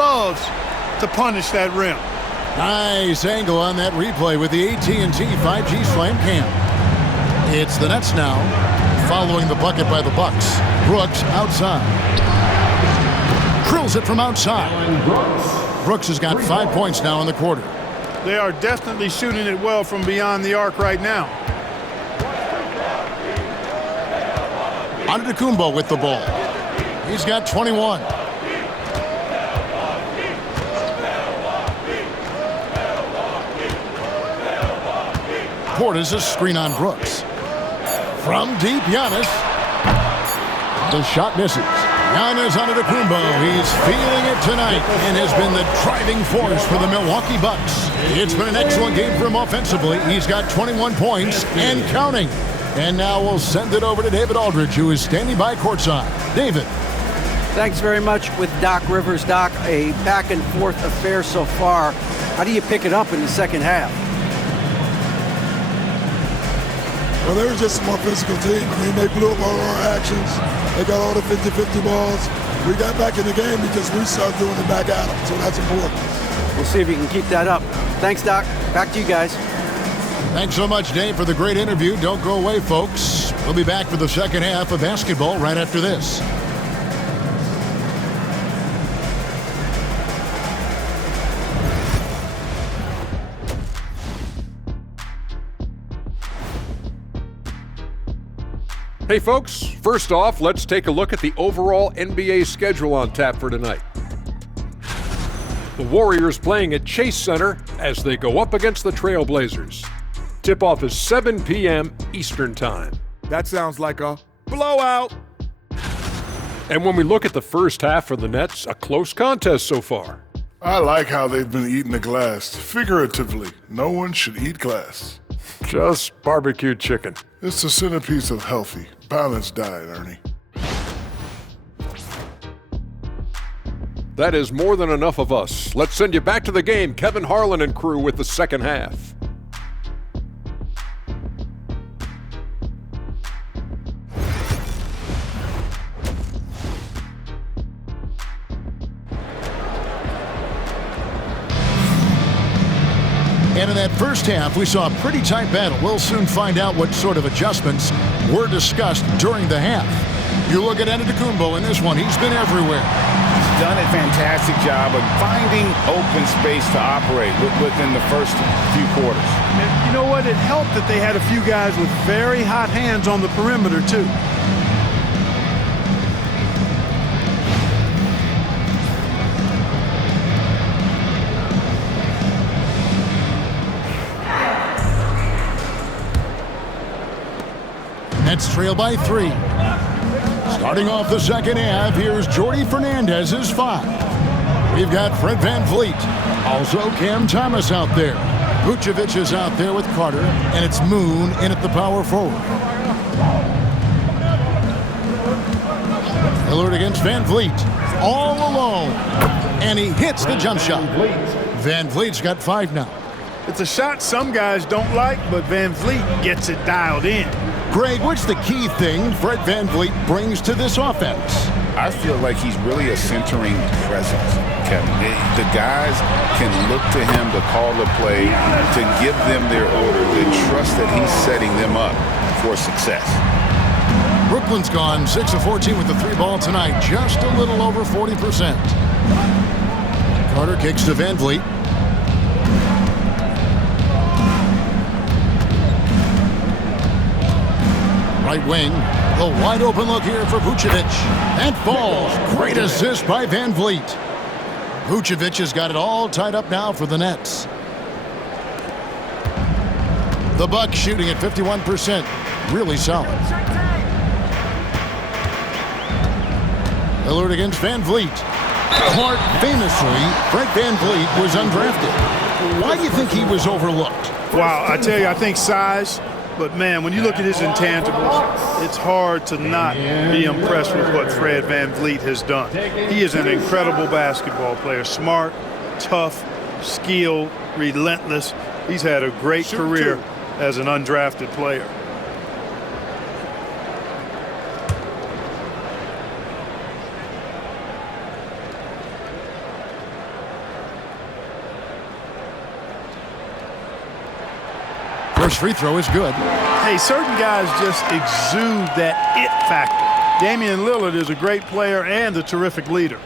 loves to punish that rim. Nice angle on that replay with the AT&T 5G Slam Cam. It's the Nets now, following the bucket by the Bucks. Brooks outside. Drills it from outside. Brooks has got 5 points now in the quarter. They are definitely shooting it well from beyond the arc right now. Antetokounmpo with the ball. He's got 21. Portis a screen on Brooks. From deep, Giannis. The shot misses. Giannis Antetokounmpo, he's feeling it tonight and has been the driving force for the Milwaukee Bucks. It's been an excellent game for him offensively. He's got 21 points and counting. And now we'll send it over to David Aldridge, who is standing by courtside. David. Thanks very much with Doc Rivers. Doc, a back-and-forth affair so far. How do you pick it up in the second half? Well, they were just a more physical team. I mean, they blew up all our actions. They got all the 50-50 balls. We got back in the game because we started doing it back at them, so that's important. We'll see if you can keep that up. Thanks, Doc. Back to you guys. Thanks so much, Dave, for the great interview. Don't go away, folks. We'll be back for the second half of basketball right after this. Hey folks, first off, let's take a look at the overall NBA schedule on tap for tonight. The Warriors playing at Chase Center as they go up against the Trail Blazers. Tip-off is 7 p.m. Eastern Time. That sounds like a blowout. And when we look at the first half for the Nets, a close contest so far. I like how they've been eating the glass. Figuratively, no one should eat glass. Just barbecued chicken. It's the centerpiece of healthy, balanced diet, Ernie. That is more than enough of us. Let's send you back to the game, Kevin Harlan and crew with the second half. And in that first half, we saw a pretty tight battle. We'll soon find out what sort of adjustments were discussed during the half. You look at Antetokounmpo in this one. He's been everywhere. He's done a fantastic job of finding open space to operate within the first few quarters. And you know what? It helped that they had a few guys with very hot hands on the perimeter, too. Nets trail by 3. Starting off the second half, here's Jordy Fernandez's 5. We've got Fred VanVleet. Also Cam Thomas out there. Vucevic is out there with Carter, and it's Moon in at the power forward. Lillard against VanVleet. All alone. And he hits the jump shot. VanVleet's got 5 now. It's a shot some guys don't like, but VanVleet gets it dialed in. Greg, what's the key thing Fred VanVleet brings to this offense? I feel like he's really a centering presence, Kevin. The guys can look to him to call the play, to give them their order, to trust that he's setting them up for success. Brooklyn's gone 6 of 14 with the 3-ball tonight, just a little over 40%. Carter kicks to VanVleet. Right wing, the wide open look here for Vucevic. That falls. Great assist by VanVleet. Vucevic has got it all tied up now for the Nets. The Bucks shooting at 51%. Really solid. Lillard against VanVleet. Clark, famously, Fred VanVleet was undrafted. Why do you think he was overlooked? Wow, I tell you, I think size. But, man, when you look at his intangibles, it's hard to not be impressed with what Fred VanVleet has done. He is an incredible basketball player. Smart, tough, skilled, relentless. He's had a great career as an undrafted player. First free throw is good. Hey, certain guys just exude that it factor. Damian Lillard is a great player and a terrific leader.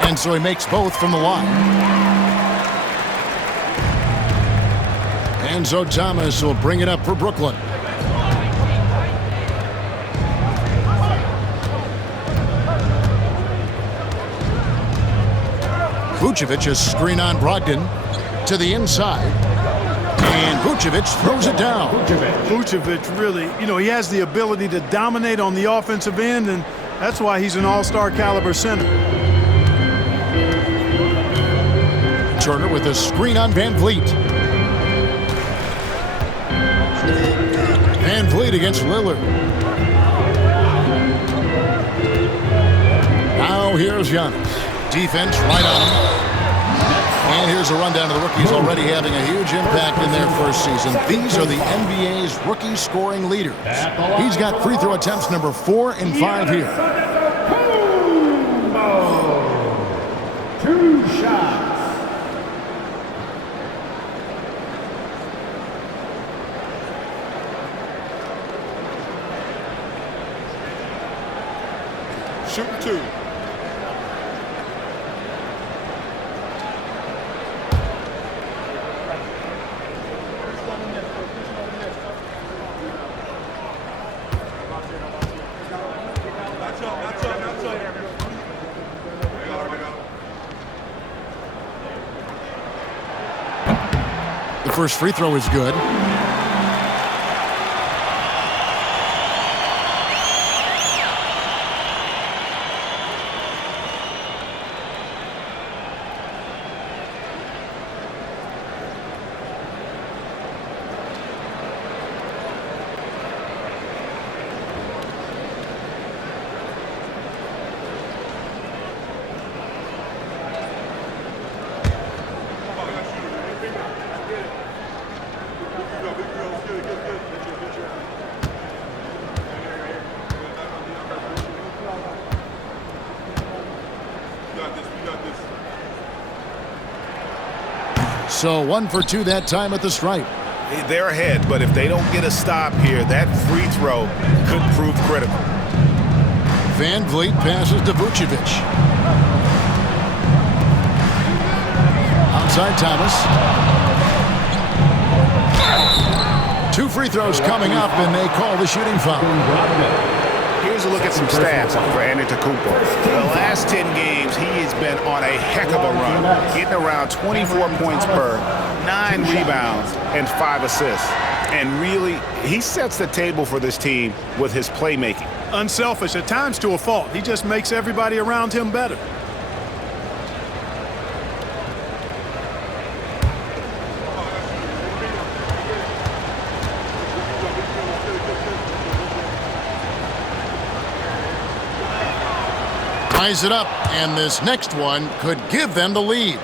And so he makes both from the line. And so Thomas will bring it up for Brooklyn. Vucevic is screen on Brogdon to the inside. And Vucevic throws it down. Vucevic really, he has the ability to dominate on the offensive end, and that's why he's an all-star caliber center. Turner with a screen on Van Vliet. Van Vliet against Lillard. Now here's Giannis. Defense right on him. And here's a rundown of the rookies already having a huge impact in their first season. These are the NBA's rookie scoring leaders. He's got free throw attempts number 4 and 5 here. 2 shots. Shoot 2. The first free throw is good. So 1 for 2 that time at the stripe. They're ahead, but if they don't get a stop here, that free throw could prove critical. Van Vliet passes to Vucevic. Outside Thomas. 2 free throws coming up, and they call the shooting foul. Here's a look at some stats for Antetokounmpo. The last 10 games, he has been on a heck of a run, getting around 24 points per, 9 rebounds, and 5 assists. And really, he sets the table for this team with his playmaking. Unselfish, at times to a fault. He just makes everybody around him better. Ties it up, and this next one could give them the lead.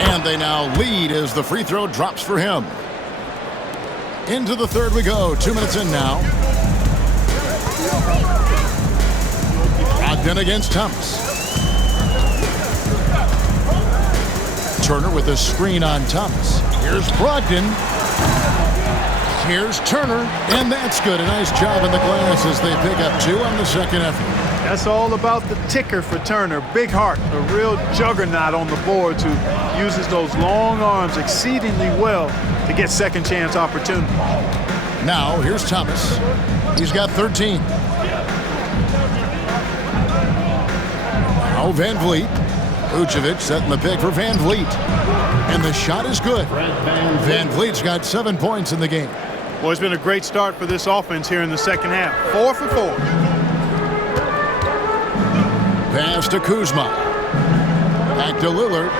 And they now lead as the free throw drops for him. Into the third we go. 2 minutes in now. Brogdon against Thomas. Turner with a screen on Thomas. Here's Brogdon. Here's Turner. And that's good. A nice job in the glass as they pick up 2 on the second effort. That's all about the ticker for Turner. Big heart, a real juggernaut on the boards who uses those long arms exceedingly well to get second chance opportunities. Now here's Thomas. He's got 13. Now Van Vliet. Vucevic setting the pick for Van Vliet. And the shot is good. Van Vliet's got 7 points in the game. Well, it's been a great start for this offense here in the second half. 4 for 4. Pass to Kuzma. Back to Lillard.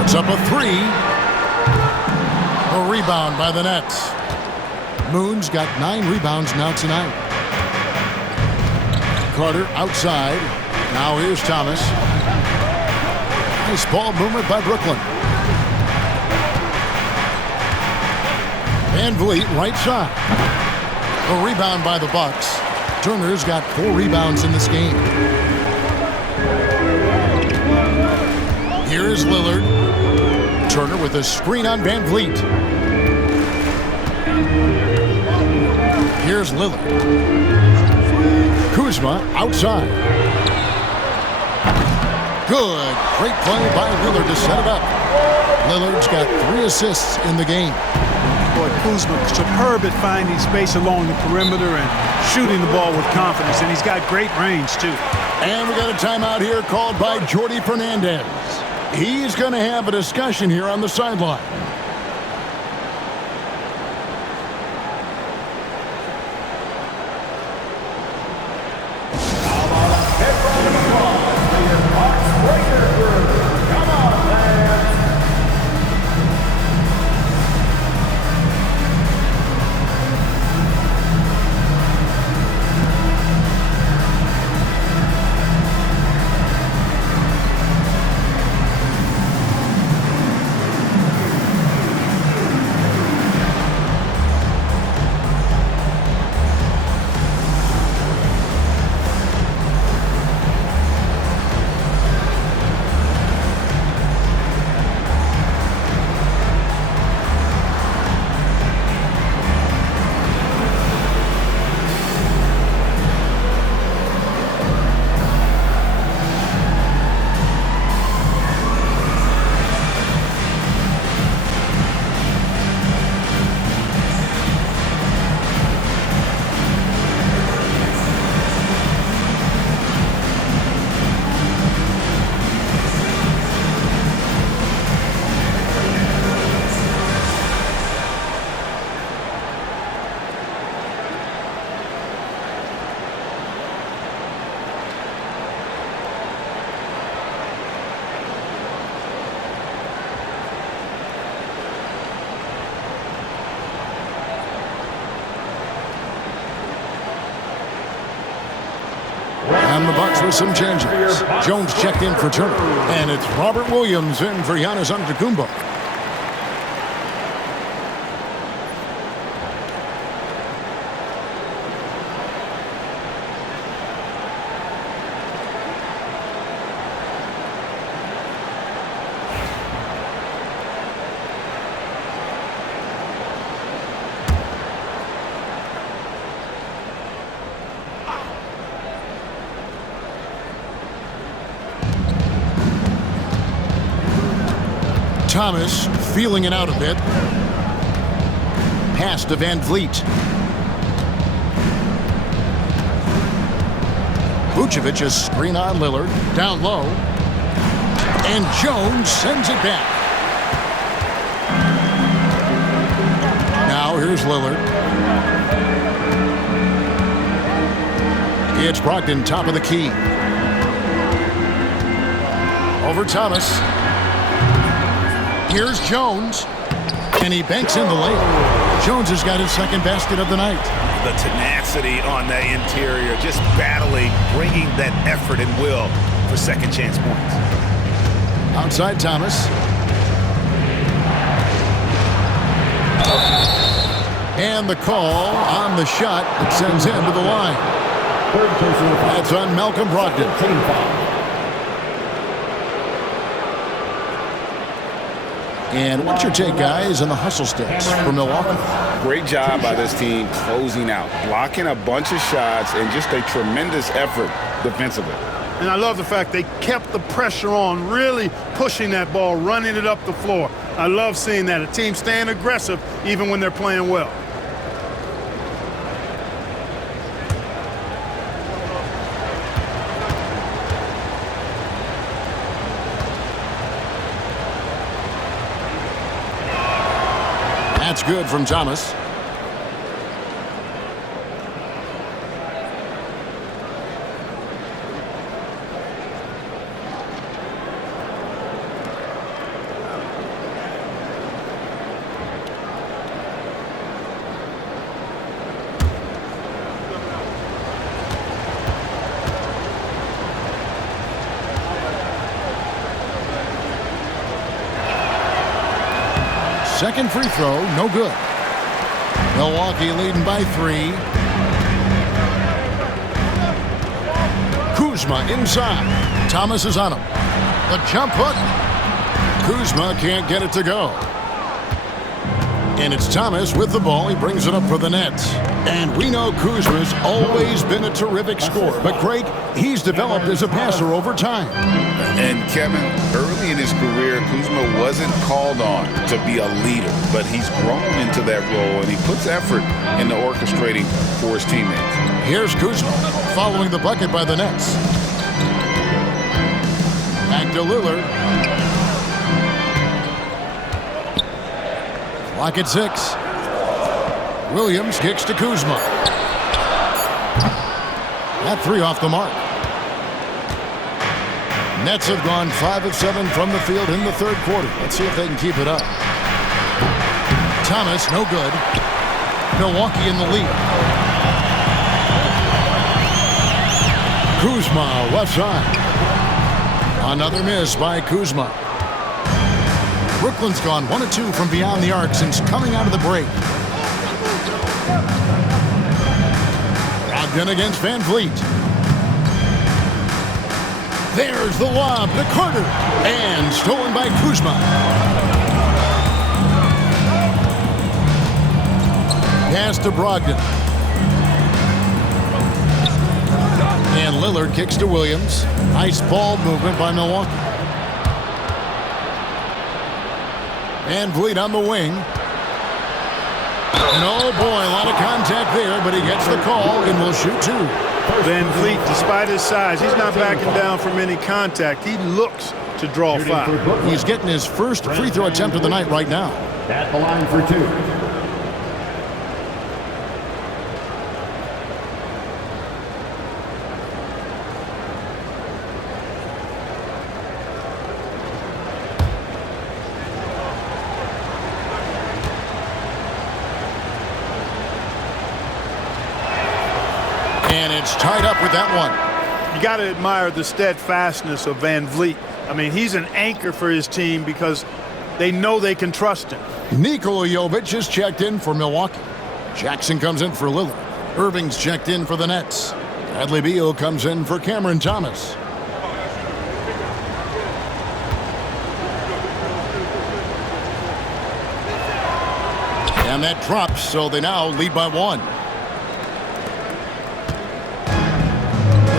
Puts up a three. A rebound by the Nets. Moon's got 9 rebounds now tonight. Carter outside. Now here's Thomas. Nice ball movement by Brooklyn. Van Vliet right side. A rebound by the Bucks. Turner's got 4 rebounds in this game. Here is Lillard. Turner with a screen on Van Vliet. Here's Lillard. Kuzma outside. Good. Great play by Lillard to set it up. Lillard's got 3 assists in the game. Boy, Kuzma, superb at finding space along the perimeter and shooting the ball with confidence, and he's got great range, too. And we got a timeout here called by Jordi Fernandez. He's going to have a discussion here on the sideline. And the Bucks with some changes. Jones checked in for Turner. And it's Robert Williams in for Giannis Antetokounmpo. Thomas feeling it out a bit. Pass to Van Vliet. Vucevic a screen on Lillard. Down low. And Jones sends it back. Now here's Lillard. It's Brogdon, top of the key. Over Thomas. Here's Jones, and he banks in the layup. Jones has got his second basket of the night. The tenacity on the interior, just battling, bringing that effort and will for second chance points. Outside Thomas. And the call on the shot that sends him to the line. That's on Malcolm Brogdon. And what's your take, guys, on the hustle sticks for Milwaukee? Great job by this team closing out, blocking a bunch of shots, and just a tremendous effort defensively. And I love the fact they kept the pressure on, really pushing that ball, running it up the floor. I love seeing that. A team staying aggressive even when they're playing well. That's good from Thomas. Second free throw, no good. Milwaukee leading by 3. Kuzma inside. Thomas is on him. The jump hook. Kuzma can't get it to go. And it's Thomas with the ball. He brings it up for the Nets. And we know Kuzma's always been a terrific scorer. But, Craig, he's developed as a passer over time. And, Kevin, early in his career, Kuzma wasn't called on to be a leader. But he's grown into that role, and he puts effort into orchestrating for his teammates. Here's Kuzma following the bucket by the Nets. Back to Lillard. Clock at 6. Williams kicks to Kuzma. That 3 off the mark. Nets have gone 5 of 7 from the field in the third quarter. Let's see if they can keep it up. Thomas, no good. Milwaukee in the lead. Kuzma, left side. Another miss by Kuzma. Brooklyn's gone 1 of 2 from beyond the arc since coming out of the break. Brogdon against Van Vliet. There's the lob to Carter. And stolen by Kuzma. Pass to Brogdon. And Lillard kicks to Williams. Nice ball movement by Milwaukee. Van Vliet on the wing. And oh boy, a lot of contact there, but he gets the call and will shoot 2. Van Vliet, despite his size, he's not backing down from any contact. He looks to draw foul. He's getting his first free throw attempt of the night right now. At the line for 2. And it's tied up with that one. You got to admire the steadfastness of Van Vliet. I mean, he's an anchor for his team because they know they can trust him. Nikola Jovic is checked in for Milwaukee. Jackson comes in for Lillard. Irving's checked in for the Nets. Bradley Beal comes in for Cameron Thomas. And that drops, so they now lead by 1.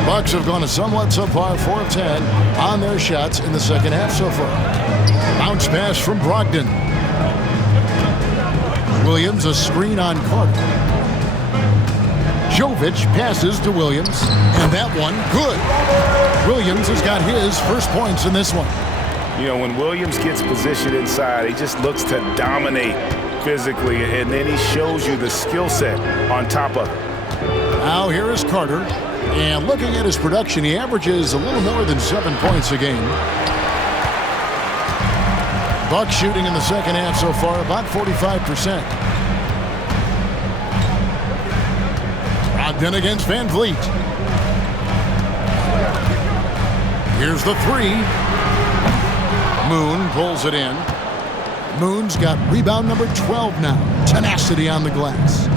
Bucks have gone a somewhat subpar 4 of 10 on their shots in the second half so far. Bounce pass from Brogdon. Williams a screen on Carter. Jovic passes to Williams, and that one good. Williams has got his first points in this one. You know, when Williams gets positioned inside, he just looks to dominate physically, and then he shows you the skill set on top of it. Now here is Carter. And looking at his production, he averages a little more than 7 points a game. Bucks shooting in the second half so far about 45%. Brogdon against Van Vliet. Here's the 3. Moon pulls it in. Moon's got rebound number 12 now. Tenacity on the glass.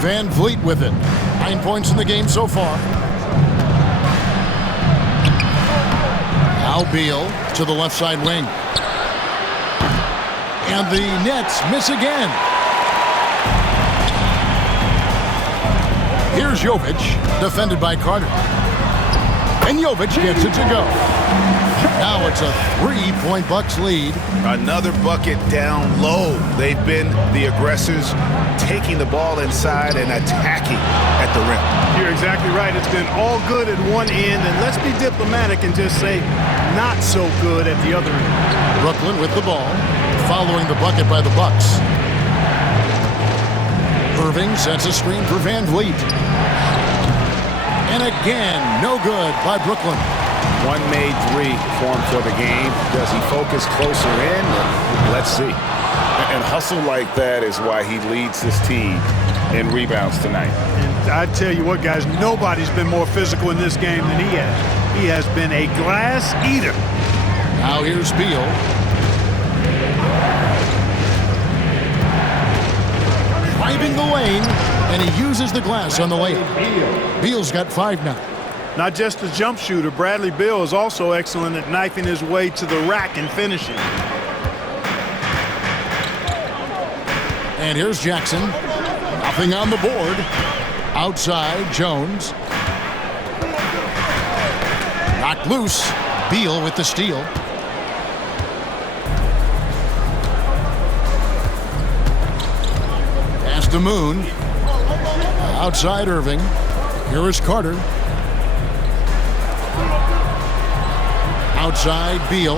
Van Vliet with it. 9 points in the game so far. Now Beal to the left side wing. And the Nets miss again. Here's Jovic, defended by Carter. And Jovic gets it to go. Now it's a 3-point Bucks lead. Another bucket down low. They've been the aggressors, taking the ball inside and attacking at the rim. You're exactly right. It's been all good at one end, and let's be diplomatic and just say not so good at the other end. Brooklyn with the ball, following the bucket by the Bucks. Irving sets a screen for Van Vliet. And again, no good by Brooklyn. One made 3 for him for the game. Does he focus closer in? Let's see. And hustle like that is why he leads this team in rebounds tonight. And I tell you what, guys, nobody's been more physical in this game than he has. He has been a glass eater. Now here's Beal. Driving the lane, and he uses the glass on the layup. Beal's got 5 now. Not just a jump shooter, Bradley Beal is also excellent at knifing his way to the rack and finishing. And here's Jackson. Nothing on the board. Outside, Jones. Knocked loose. Beal with the steal. Pass to Moon. Outside Irving. Here is Carter. Outside Beal.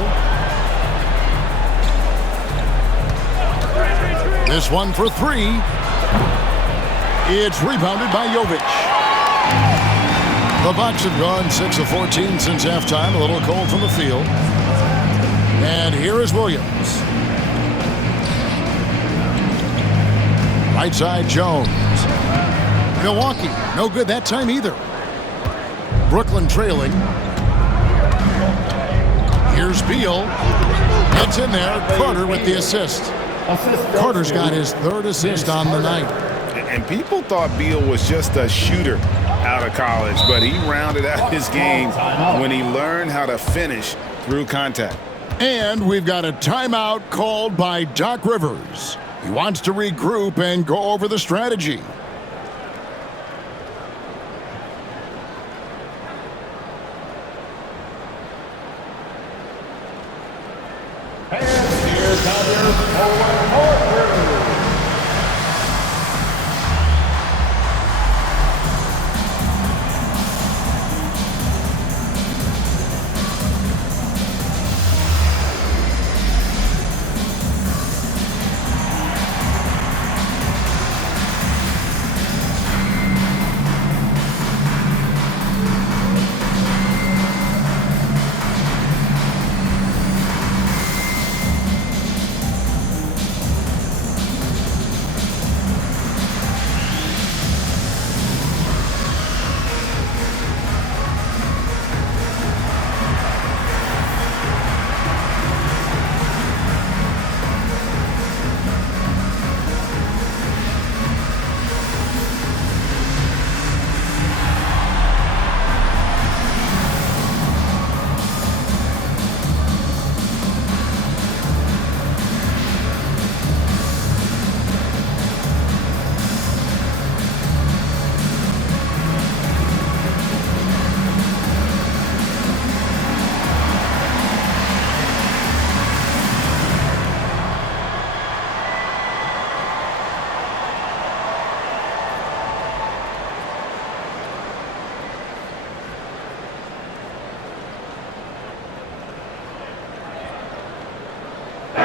This one for 3. It's rebounded by Jovic. The Bucks have gone 6 of 14 since halftime. A little cold from the field. And here is Williams. Right side Jones. Milwaukee, no good that time either. Brooklyn trailing. Here's Beal. It's in there. Carter with the assist. Carter's got his 3rd assist on the night. And people thought Beal was just a shooter out of college, but he rounded out his game when he learned how to finish through contact. And we've got a timeout called by Doc Rivers. He wants to regroup and go over the strategy.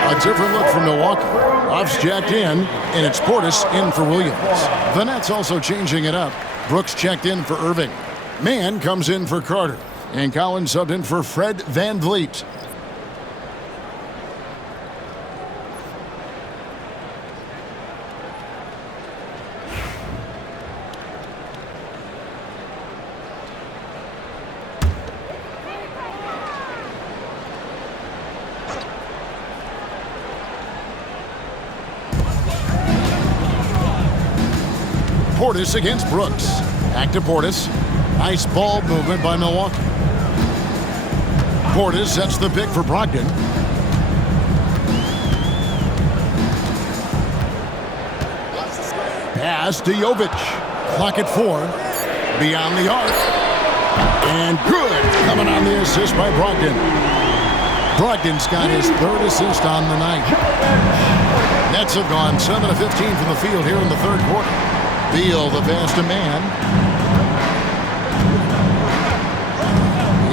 A different look from Milwaukee. Off's jacked in, and it's Portis in for Williams. The Nets also changing it up. Brooks checked in for Irving. Mann comes in for Carter. And Collins subbed in for Fred VanVleet. Portis against Brooks. Back to Portis. Nice ball movement by Milwaukee. Portis sets the pick for Brogdon. Pass to Jovic. Clock at 4. Beyond the arc. And good. Coming on the assist by Brogdon. Brogdon's got his 3rd assist on the night. Nets have gone 7 of 15 from the field here in the 3rd quarter. Beal, the pass to Mann.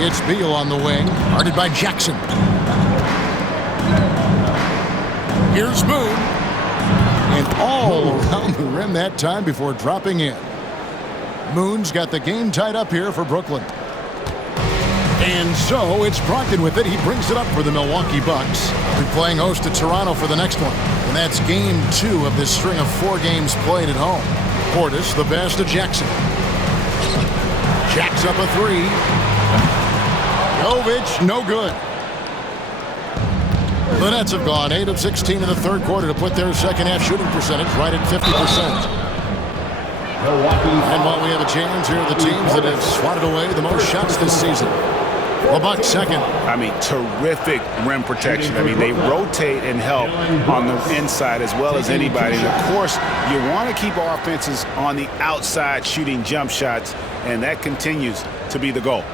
It's Beal on the wing, guarded by Jackson. Here's Moon. And all around the rim that time before dropping in. Moon's got the game tied up here for Brooklyn. And so it's Brogdon with it. He brings it up for the Milwaukee Bucks. They're playing host to Toronto for the next one. And that's game 2 of this string of 4 games played at home. Portis, the pass to Jackson. Jacks up a 3. Jovic, no good. The Nets have gone 8 of 16 in the third quarter to put their second half shooting percentage right at 50%. And while we have a chance, here are the teams that have swatted away the most shots this season. The Bucks second. I mean, terrific rim protection. I mean, they rotate and help on the inside as well as anybody. And of course, you want to keep offenses on the outside shooting jump shots, and that continues to be the goal.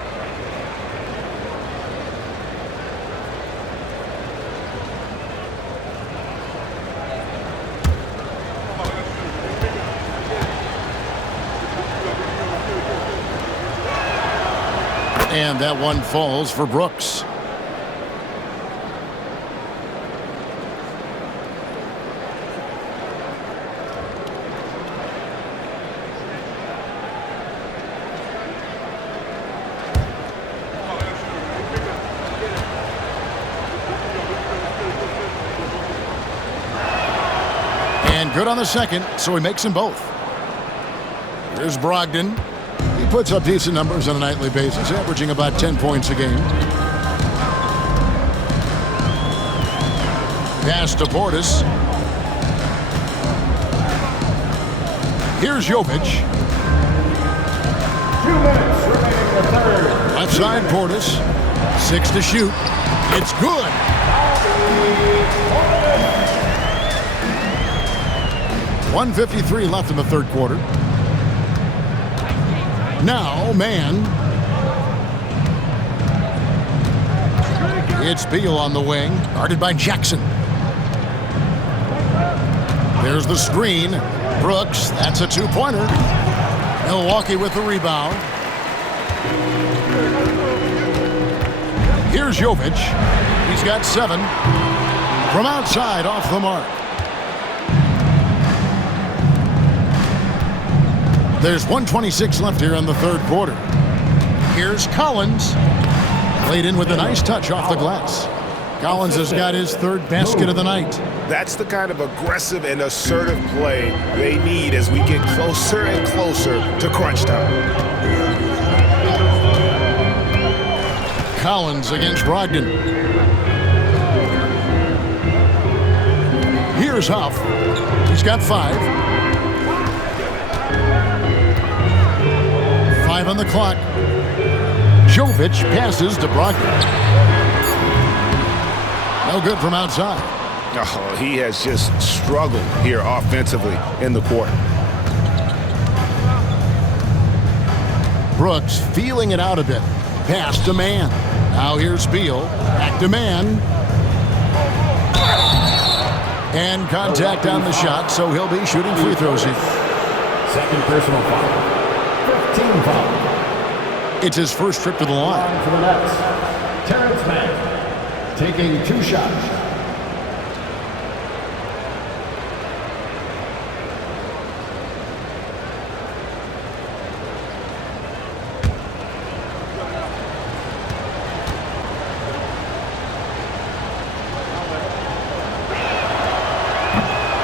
And that one falls for Brooks. And good on the second, so he makes them both. Here's Brogdon. He puts up decent numbers on a nightly basis, averaging about 10 points a game. Pass to Portis. Here's Jovic. 2 minutes remaining in the third. Left side Portis. 6 to shoot. It's good. 1:53 left in the third quarter. Now, man. It's Beal on the wing, guarded by Jackson. There's the screen. Brooks, that's a two-pointer. Milwaukee with the rebound. Here's Jovic. He's got 7. From outside, off the mark. There's 1:26 left here in the third quarter. Here's Collins. Played in with a nice touch off the glass. Collins has got his third basket of the night. That's the kind of aggressive and assertive play they need as we get closer and closer to crunch time. Collins against Brogdon. Here's Huff. He's got 5. 5 on the clock. Jovic passes to Brogdon. No good from outside. Oh, he has just struggled here offensively in the quarter. Brooks feeling it out a bit. Pass to man. Now here's Beal. Back to man. And contact on the shot, so he'll be shooting free throws here. Second personal foul. 15 foul. It's his first trip to the line. For the Nets, Terrence Mann taking 2 shots.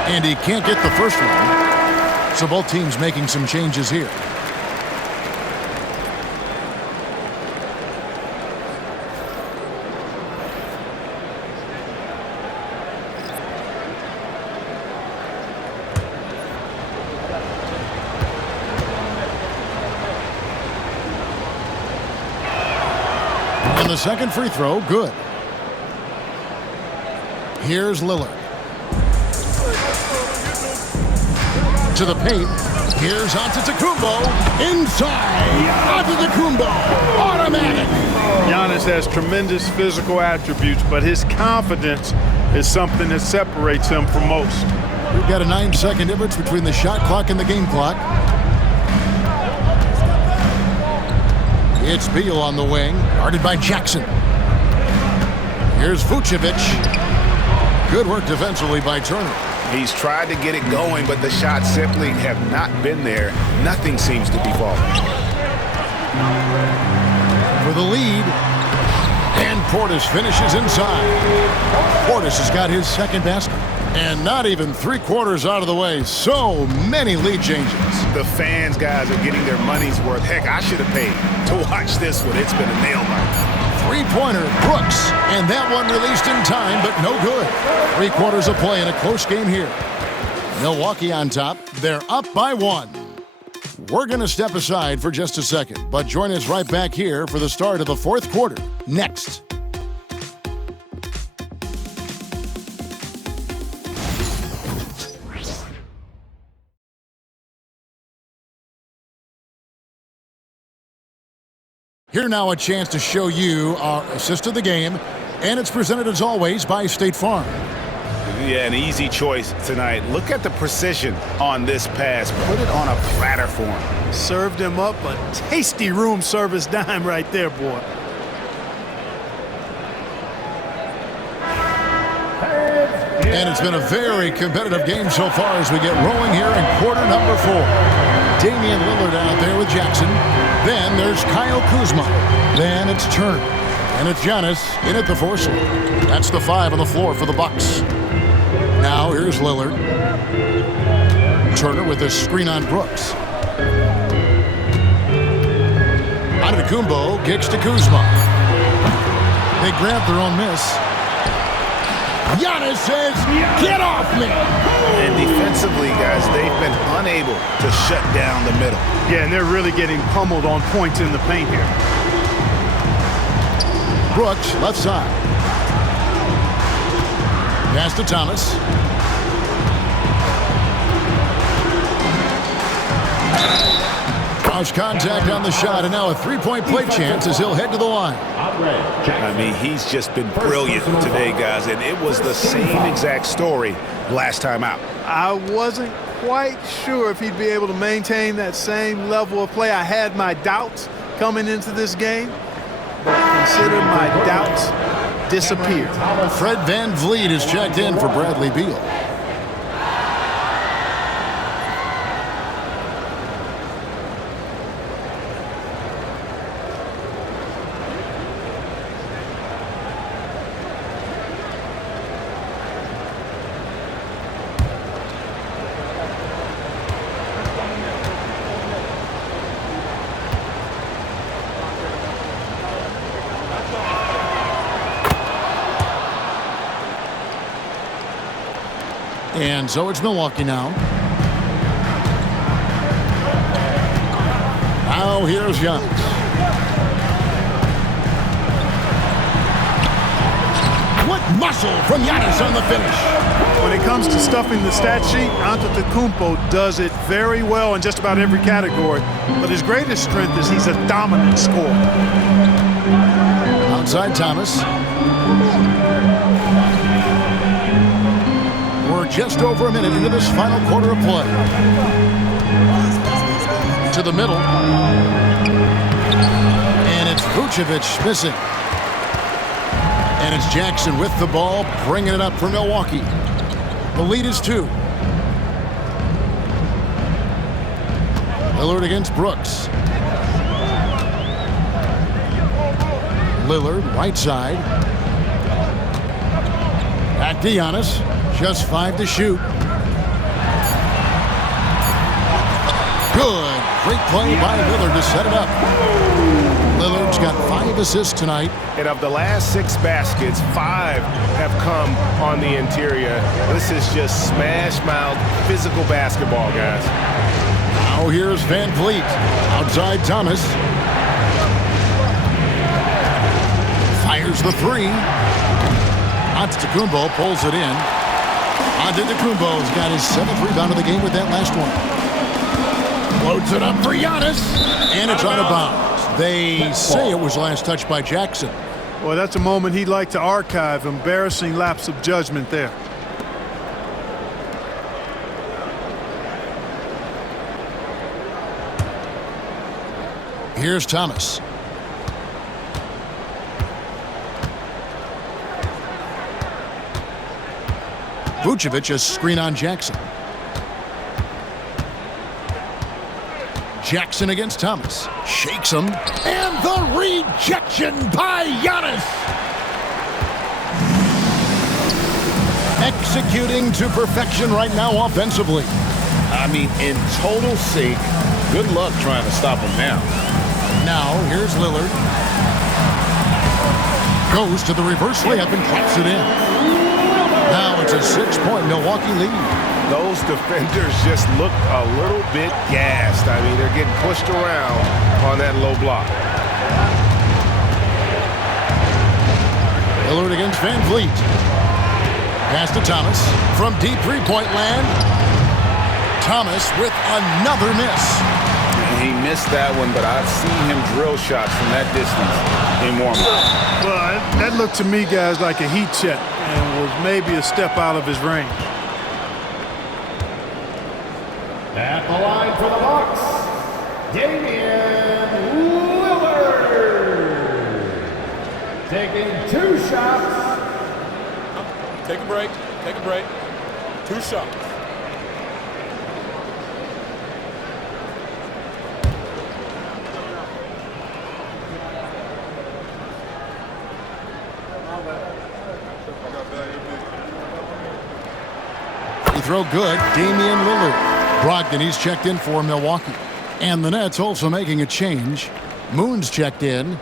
And he can't get the first one. So both teams making some changes here. And the second free throw, good. Here's Lillard. To the paint. Here's Antetokounmpo. Inside. Antetokounmpo. Automatic. Giannis has tremendous physical attributes, but his confidence is something that separates him from most. We've got a 9-second difference between the shot clock and the game clock. It's Beal on the wing, guarded by Jackson. Here's Vucevic. Good work defensively by Turner. He's tried to get it going, but the shots simply have not been there. Nothing seems to be falling. For the lead. And Portis finishes inside. Portis has got his second basket. And not even 3/4 out of the way. So many lead changes. The fans, guys, are getting their money's worth. Heck, I should have paid to watch this one. It's been a nail biter. Three-pointer, Brooks. And that one released in time, but no good. 3 quarters of play in a close game here. Milwaukee on top. They're up by 1. We're going to step aside for just a second, but join us right back here for the start of the 4th quarter. Next. Here now a chance to show you our assist of the game, and it's presented as always by State Farm. Yeah, an easy choice tonight. Look at the precision on this pass. Put it on a platter for him. Served him up a tasty room service dime right there, boy. And it's been a very competitive game so far as we get rolling here in quarter number 4. Damian Lillard out there with Jackson. Then there's Kyle Kuzma. Then it's Turner. And it's Giannis in at the 4 slot. That's the 5 on the floor for the Bucks. Now here's Lillard. Turner with a screen on Brooks. Antetokounmpo kicks to Kuzma. They grab their own miss. Giannis says, "Get off me!" And defensively, guys, they've been unable to shut down the middle. Yeah, and they're really getting pummeled on points in the paint here. Brooks, left side. Pass to Thomas. Cross contact on the shot, and now a 3-point play chance as he'll head to the line. I mean, he's just been brilliant today, guys, and it was the same exact story last time out. I wasn't quite sure if he'd be able to maintain that same level of play. I had my doubts coming into this game, but consider my doubts disappeared. Fred VanVleet is checked in for Bradley Beal. And so it's Milwaukee now. Now here's Giannis. What muscle from Giannis on the finish. When it comes to stuffing the stat sheet, Antetokounmpo does it very well in just about every category. But his greatest strength is he's a dominant scorer. Outside Thomas. We're just over a minute into this final quarter of play. To the middle. And it's Vucevic missing. And it's Jackson with the ball, bringing it up for Milwaukee. The lead is 2. Lillard against Brooks. Lillard, right side. Back to Giannis. Just 5 to shoot. Good. Great play by Lillard to set it up. Lillard's got 5 assists tonight. And of the last 6 baskets, 5 have come on the interior. This is just smash-mouth physical basketball, guys. Now here's VanVleet. Outside Thomas. Fires the 3. Antetokounmpo pulls it in. Antetokounmpo's got his 7th rebound of the game with that last one. Loads it up for Giannis. And it's out of bounds. They say it was last touched by Jackson. Well, that's a moment he'd like to archive. Embarrassing lapse of judgment there. Here's Thomas. Vucevic a screen on Jackson. Jackson against Thomas. Shakes him. And the rejection by Giannis. Executing to perfection right now offensively. I mean, in total sync. Good luck trying to stop him now. Now, here's Lillard. Goes to the reverse layup and claps it in. Now it's a 6-point Milwaukee lead. Those defenders just look a little bit gassed. I mean, they're getting pushed around on that low block. Lillard against Van Vliet. Pass to Thomas from deep three-point land. Thomas with another miss. He missed that one, but I've seen him drill shots from that distance in warm-up. Well, that looked to me, guys, like a heat check and was maybe a step out of his range. At the line for the Bucks, Damian Lillard. Taking 2 shots. Take a break. Take a break. 2 shots. Free throw good. Damian Lillard. Brogdon, he's checked in for Milwaukee. And the Nets also making a change. Moon's checked in.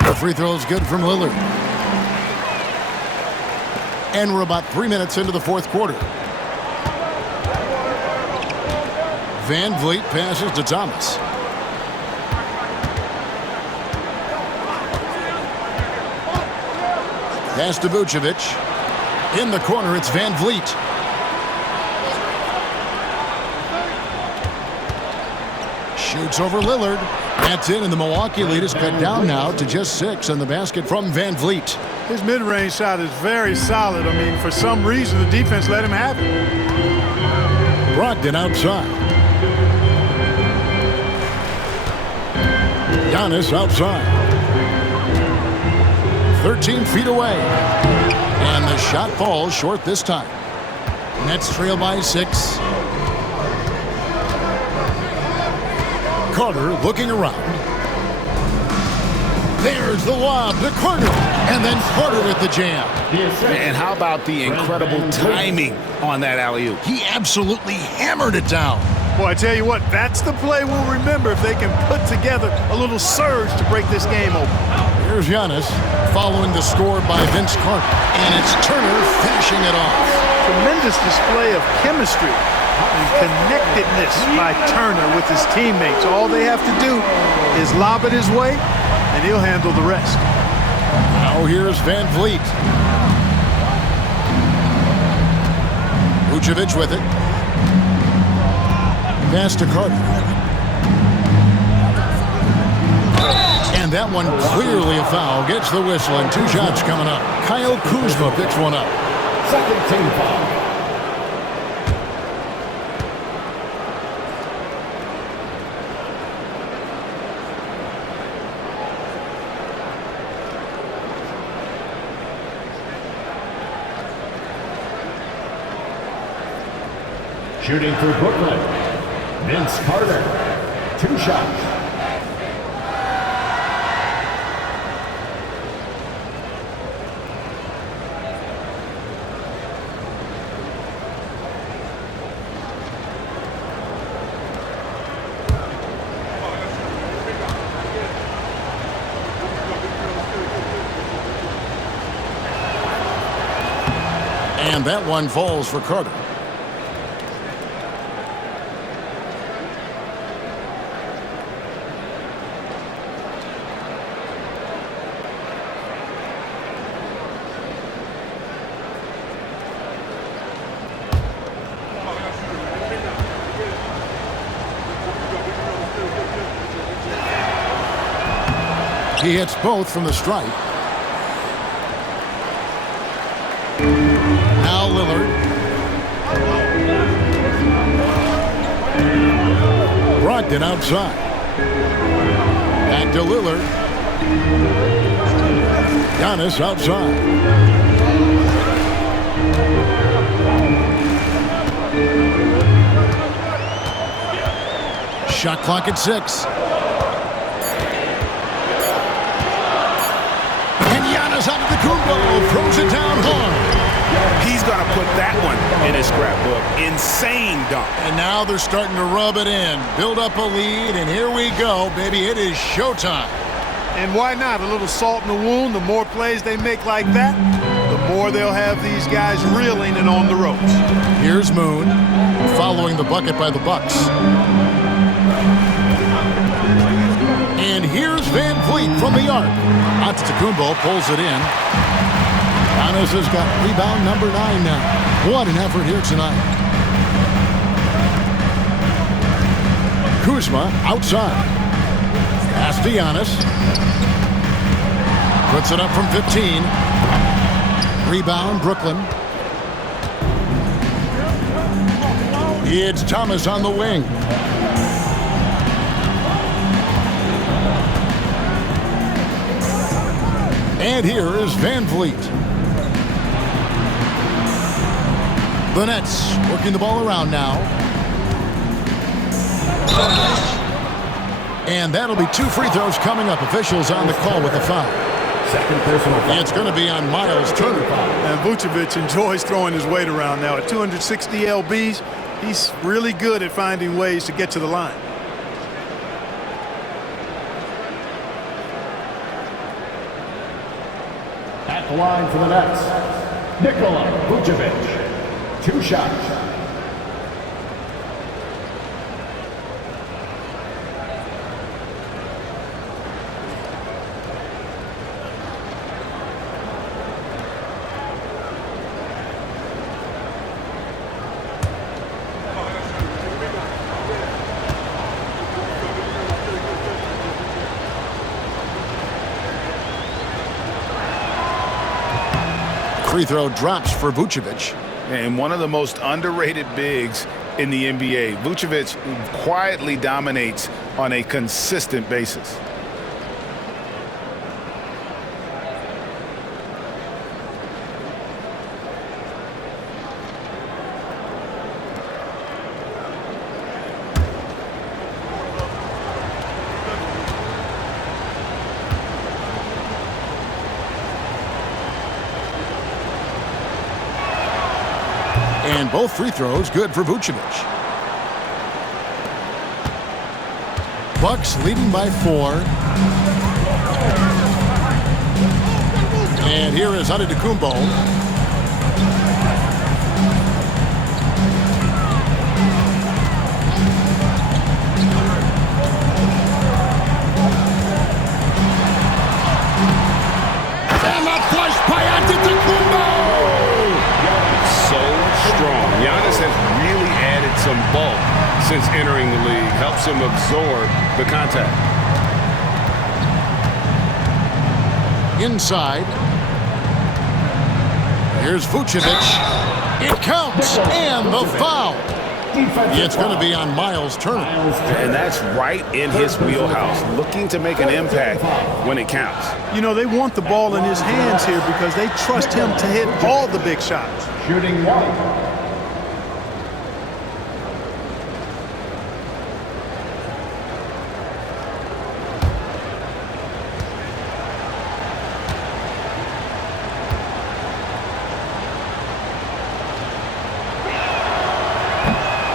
The free throw is good from Lillard. And we're about 3 minutes into the fourth quarter. Van Vliet passes to Thomas. Pass to Vucevic. In the corner, it's Van Vliet. Shoots over Lillard. That's in, and the Milwaukee lead is cut down now to just 6 on the basket from Van Vliet. His mid-range shot is very solid. I mean, for some reason, the defense let him have it. Brogdon outside. Giannis outside. 13 feet away. And the shot falls short this time. Nets trail by 6. Carter looking around. There's the lob to Carter. And then Carter with the jam. And how about the incredible timing on that alley-oop? He absolutely hammered it down. Boy, I tell you what, that's the play we'll remember if they can put together a little surge to break this game open. Here's Giannis following the score by Vince Carter. And it's Turner finishing it off. Tremendous display of chemistry and connectedness by Turner with his teammates. All they have to do is lob it his way, and he'll handle the rest. Now here's Van Vliet. Vucevic with it. Pass to Carter. And that one clearly a foul. Gets the whistle, and 2 shots coming up. Kyle Kuzma picks one up. Second team foul. Shooting for Brooklyn, Vince Carter. 2 shots. And that one falls for Carter. He hits both from the stripe. Now Lillard. Brogdon outside. Back to Lillard. Giannis outside. Shot clock at 6. that one in his scrapbook. Insane dunk. And now they're starting to rub it in. Build up a lead, and here we go, baby. It is showtime. And why not? A little salt in the wound. The more plays they make like that, the more they'll have these guys reeling and on the ropes. Here's Moon, following the bucket by the Bucks. And here's Van Vliet from the arc. Antetokounmpo pulls it in. Giannis has got rebound number 9 now. What an effort here tonight. Kuzma outside. Pass to Giannis. Puts it up from 15. Rebound, Brooklyn. It's Thomas on the wing. And here is Van Vliet. The Nets working the ball around now. And that'll be 2 free throws coming up. Officials on the call with the foul. Second personal foul. It's going to be on Miles Turner. And Vucevic enjoys throwing his weight around now. At 260 lbs, he's really good at finding ways to get to the line. At the line for the Nets, Nikola Vucevic. 2 shots. Free throw drops for Vucevic. And one of the most underrated bigs in the NBA. Vucevic quietly dominates on a consistent basis. And both free throws good for Vucevic. Bucks leading by 4. And here is Antetokounmpo. And the flush by Antetokounmpo. Strong. Giannis has really added some bulk since entering the league. Helps him absorb the contact. Inside. Here's Vucevic. It counts. And the foul. It's going to be on Miles Turner. And that's right in his wheelhouse. Looking to make an impact when it counts. You know, they want the ball in his hands here because they trust him to hit all the big shots. Shooting 1.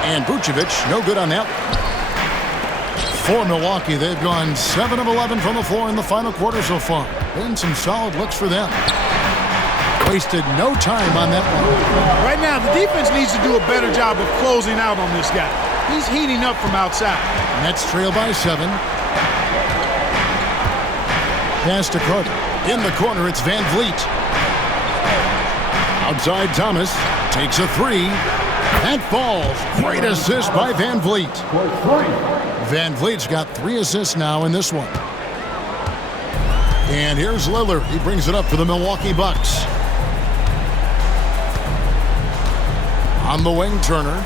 And Vucevic, no good on that. For Milwaukee, they've gone 7 of 11 from the floor in the final quarter so far. Been some solid looks for them. Wasted no time on that one. Right now, the defense needs to do a better job of closing out on this guy. He's heating up from outside. Nets trail by 7. Pass to Carter. In the corner, it's Van Vliet. Outside, Thomas takes a 3. That falls. Great assist by Van Vliet. Van Vliet's got 3 assists now in this one. And here's Lillard. He brings it up for the Milwaukee Bucks. On the wing, Turner.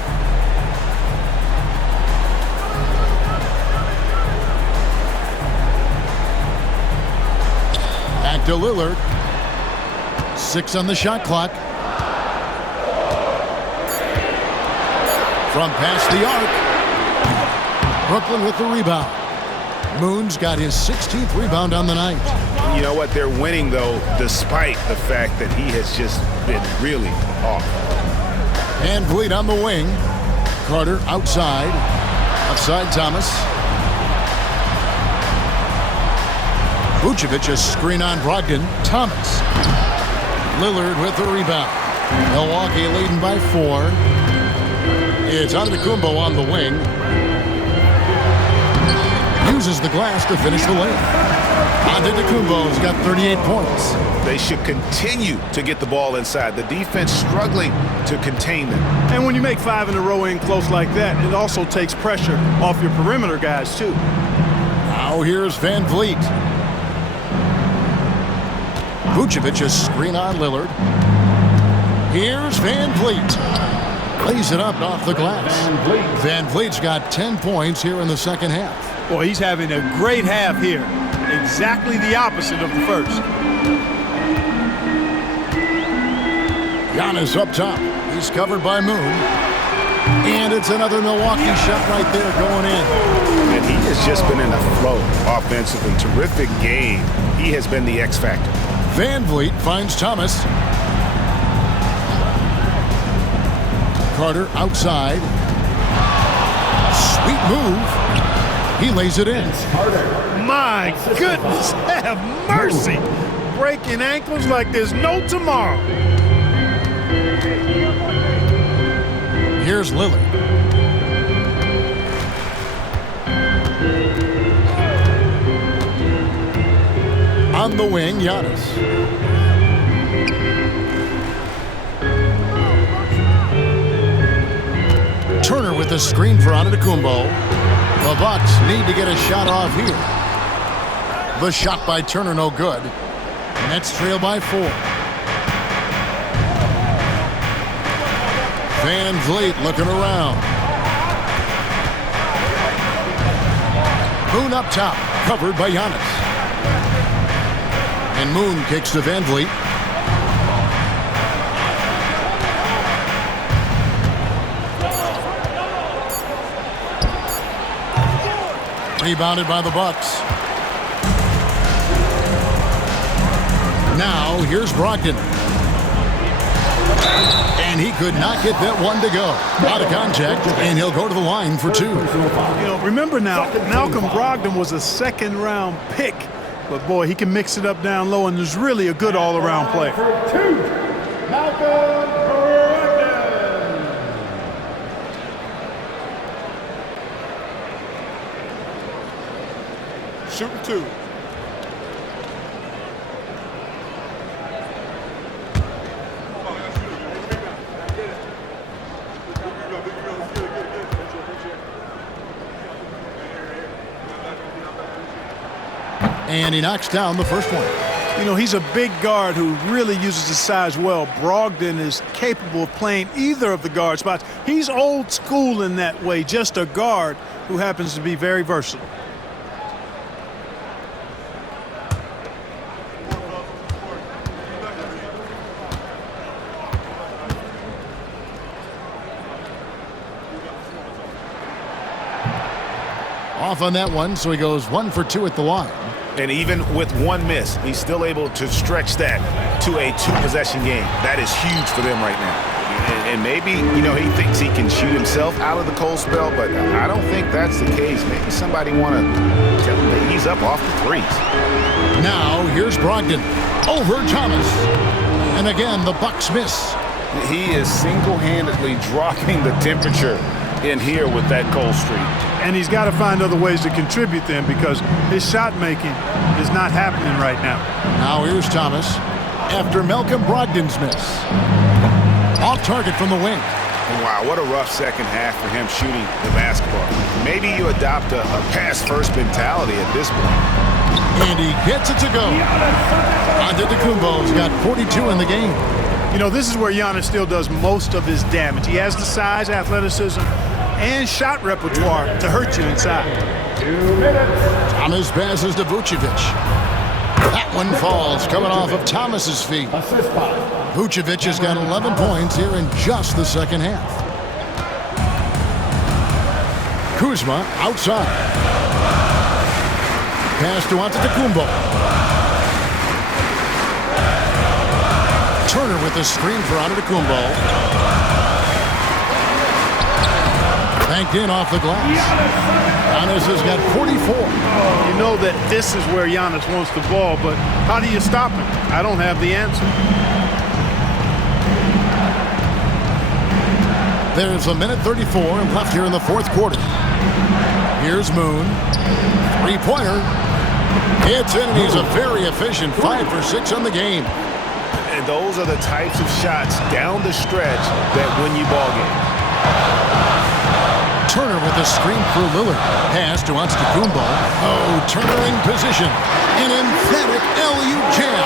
Back to Lillard. 6 on the shot clock. From past the arc. Brooklyn with the rebound. Moon's got his 16th rebound on the night. You know what? They're winning, though, despite the fact that he has just been really off. Van Vliet on the wing. Carter outside. Outside Thomas. Vucevic a screen on Brogdon. Thomas. Lillard with the rebound. Milwaukee leading by 4. It's Antetokounmpo on the wing. Uses the glass to finish the lane. Antetokounmpo's got 38 points. They should continue to get the ball inside. The defense struggling to contain them. And when you make 5 in a row in close like that, it also takes pressure off your perimeter guys, too. Now here's Van Vliet. Vucevic a screen on Lillard. Here's Van Vliet. Lays it up off the glass. Van Vliet's got 10 points here in the second half. Boy, he's having a great half here. Exactly the opposite of the first. Giannis up top. He's covered by Moon. And it's another Milwaukee shot right there going in. And he has just been in a flow offensively. Terrific game. He has been the X factor. Van Vliet finds Thomas. Carter outside. Sweet move. He lays it in. My goodness, have mercy. Breaking ankles like there's no tomorrow. Here's Lillard. On the wing, Giannis. Turner with the screen for Antetokounmpo. The Bucks need to get a shot off here. The shot by Turner no good. Nets trail by 4. Van Vliet looking around. Moon up top, covered by Giannis. And Moon kicks to Van Vliet. Rebounded by the Bucks. Now here's Brogdon. And he could not get that one to go. Out of contact, and he'll go to the line for 2. You know, remember now, Malcolm Brogdon was a second-round pick. But, boy, he can mix it up down low, and is really a good all-around player. For 2, Malcolm Brogdon. Shooting 2. And he knocks down the first one. You know, he's a big guard who really uses his size well. Brogdon is capable of playing either of the guard spots. He's old school in that way, just a guard who happens to be very versatile. Off on that one, so he goes 1 for 2 at the line. And even with one miss, he's still able to stretch that to a 2-possession game. That is huge for them right now. And maybe, you know, he thinks he can shoot himself out of the cold spell, but I don't think that's the case. Maybe somebody want to tell him to ease up off the threes. Now here's Brogdon over Thomas. And again, the Bucks miss. He is single-handedly dropping the temperature in here with that cold streak. And he's got to find other ways to contribute then, because his shot making is not happening right now. Now here's Thomas after Malcolm Brogdon's miss. Off target from the wing. Wow, what a rough second half for him shooting the basketball. Maybe you adopt a pass-first mentality at this point. And he gets it to go. Antetokounmpo's got 42 in the game. You know, this is where Giannis still does most of his damage. He has the size, athleticism, and shot repertoire to hurt you inside. 2 minutes. Thomas passes to Vucevic. That one falls, coming off of Thomas's feet. Assist by Vucevic has got 11 points here in just the second half. Kuzma outside. Pass to Antetokounmpo. Turner with the screen for Antetokounmpo. banked in off the glass. Giannis has got 44. You know that this is where Giannis wants the ball, but how do you stop him? I don't have the answer. There's a minute 34 left here in the fourth quarter. Here's Moon. Three-pointer. It's in, and he's a very efficient 5 for 6 on the game. And those are the types of shots down the stretch that win you ball game. Turner with a screen for Lillard. Pass to Antetokounmpo. Oh, Turner in position. An emphatic LU jam.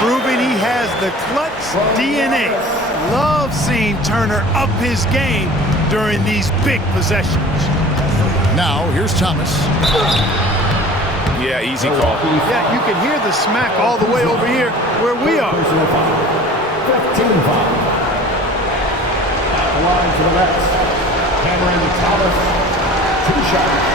Proving he has the clutch DNA. Love seeing Turner up his game during these big possessions. Now, here's Thomas. Yeah, easy call. Yeah, you can hear the smack all the way over here where we are. 15 foul. At the line for the Nets. Cameron Thomas, 2 shots.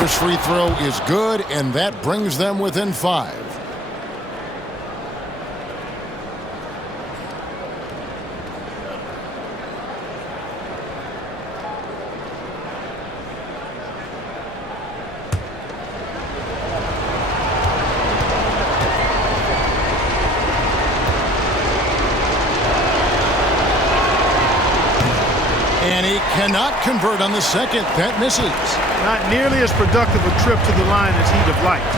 First free throw is good, and that brings them within 5. And he cannot convert on the second. That misses. Not nearly as productive a trip to the line as he'd have liked.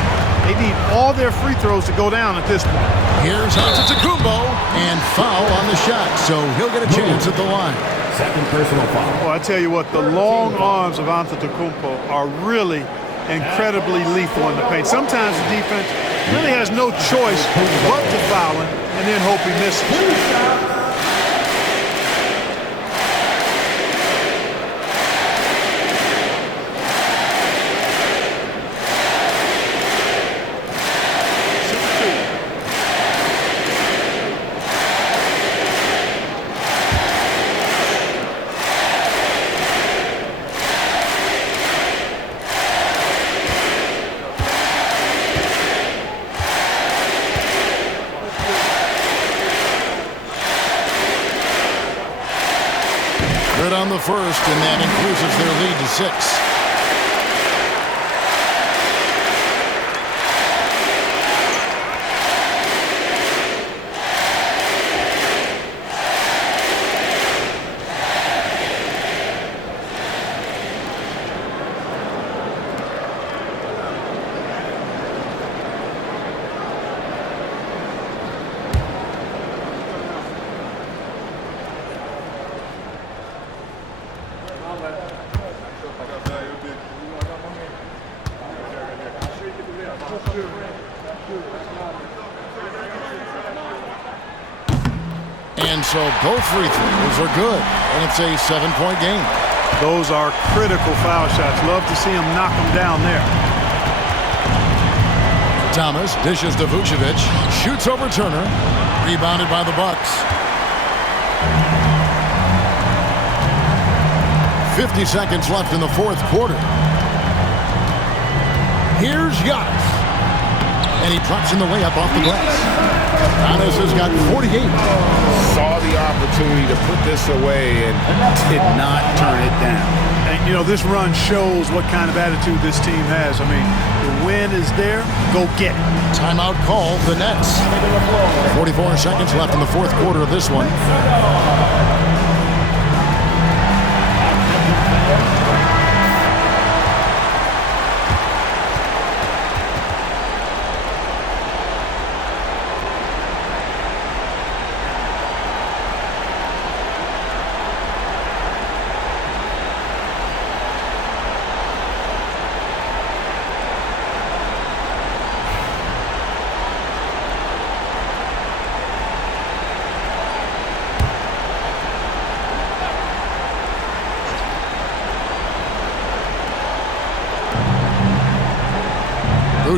They need all their free throws to go down at this point. Here's Antetokounmpo, and foul on the shot, so he'll get a chance at the line. Second personal foul. Well, I tell you what, the long arms of Antetokounmpo are really incredibly lethal in the paint. Sometimes the defense really has no choice but to foul him and then hope he misses. Good on the first, and that increases their lead to 6. And so both free throws are good, and it's a 7-point game. Those are critical foul shots. Love to see him knock them down there. Thomas dishes to Vucevic, shoots over Turner, rebounded by the Bucks. 50 seconds left in the fourth quarter. Here's Giannis. And he drops in the layup off the glass. Giannis has got 48. Saw the opportunity to put this away and did not turn it down. And, you know, this run shows what kind of attitude this team has. I mean, the win is there. Go get it. Timeout call, the Nets. 44 seconds left in the fourth quarter of this one.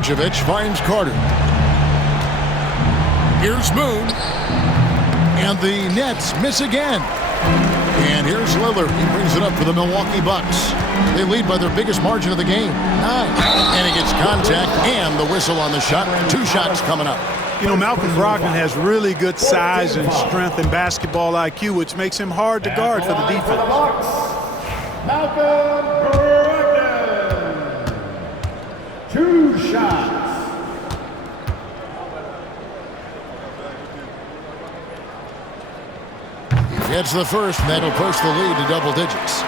Vucevic finds Carter. Here's Moon. And the Nets miss again. And here's Lillard. He brings it up for the Milwaukee Bucks. They lead by their biggest margin of the game, 9. And he gets contact and the whistle on the shot. 2 shots coming up. You know, Malcolm Brogdon has really good size and strength and basketball IQ, which makes him hard to guard for the defense. Malcolm Brogdon. 2 shots. Gets the first, and that'll push the lead to double digits.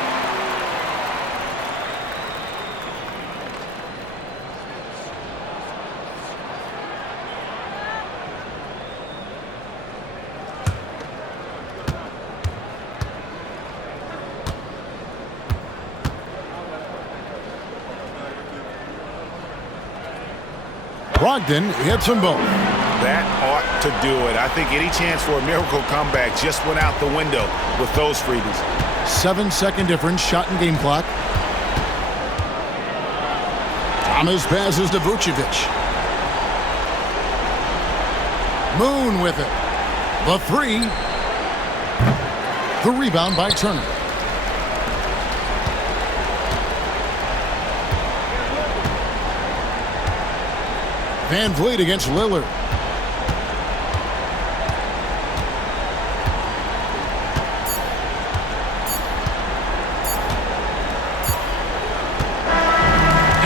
Brogdon hits them both. That ought to do it. I think any chance for a miracle comeback just went out the window with those freebies. 7-second difference, shot and game clock. Thomas passes to Vucevic. Moon with it. The 3. The rebound by Turner. Van Vliet against Lillard.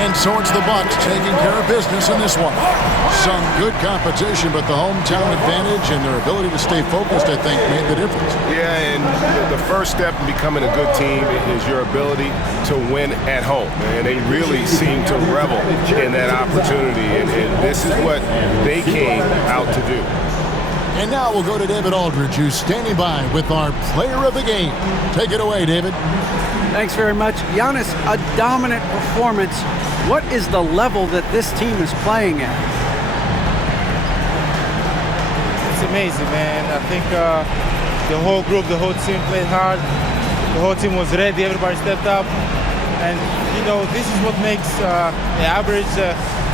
And so it's the Bucks taking care of business in this one. Some good competition, but the hometown advantage and their ability to stay focused, I think, made the difference. Yeah, and the first step in becoming a good team is your ability to win at home. And they really seem to revel in that opportunity, and this is what they came out to do. And now we'll go to David Aldridge, who's standing by with our player of the game. Take it away, David. Thanks very much. Giannis, a dominant performance. What is the level that this team is playing at? It's amazing, man. I think the whole group, the whole team played hard. The whole team was ready. Everybody stepped up. And, you know, this is what makes the average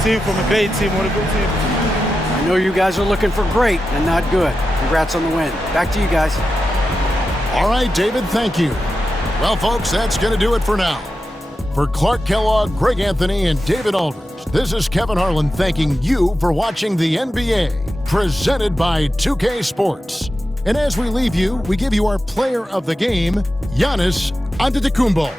team from a great team or a good team. I know you guys are looking for great and not good. Congrats on the win. Back to you guys. All right, David, thank you. Well, folks, that's going to do it for now. For Clark Kellogg, Greg Anthony, and David Aldridge, this is Kevin Harlan thanking you for watching the NBA, presented by 2K Sports. And as we leave you, we give you our player of the game, Giannis Antetokounmpo.